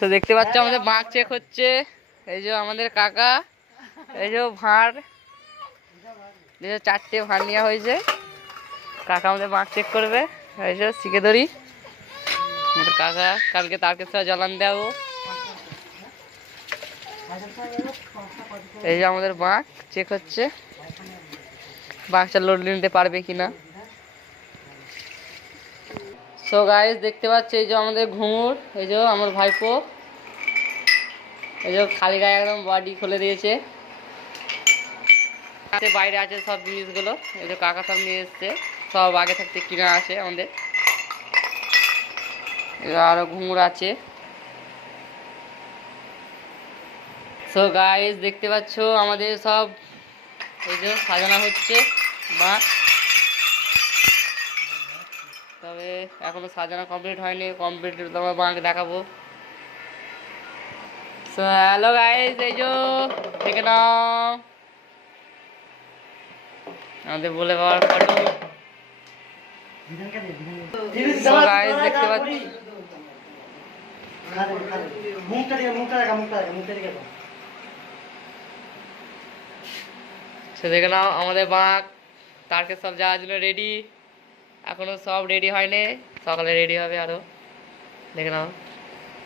তো দেখতে পাচ্ছ আমাদের বাঁক চেক হচ্ছে। এই যে আমাদের কাকা, এই যে ভাঁড়, এই যে 4টে ভাঁড় নেওয়া হয়েছে। কাকা আমাদের বাঁক চেক করবে। এই যে শিখে ধরি আমাদের কাকা, কালকে তারকেশ্বর জ্বালান দেবো। এই যে আমাদের বাঁক চেক হচ্ছে, বাঁকটা লোড নিতে পারবে কিনা। সো গাইস দেখতে পাচ্ছি এই যে আমাদের ঘুঙুর, এই যে আমার ভাইপো, এই যে খালি গায়ে একদম বডি খুলে দিয়েছে। বাইরে আছে সব জিনিসগুলো, এই যে কাকা সব নিয়ে এসছে, সব আগে থাকতে কিনা আছে আমাদের। আরো ঘুঙুর আছে। সো গাইস দেখতে পাচ্ছ আমাদের সব এই যে সাজানো হচ্ছে বাঁক। তবে এখনো সাজানো কমপ্লিট হয়নি, কমপ্লিট তোমার বাঁক দেখাবো। সো হ্যালো গাইস, এই যে দেখে নাও আমাদের বলে বাবার ফটো। সো গাইস দেখতে পাচ্ছি, সে দেখে নাও আমাদের বাঁক তারকে সব যাওয়ার জন্য রেডি। এখনো সব রেডি হয়নি, সকালে রেডি হবে আরো, দেখে নাও।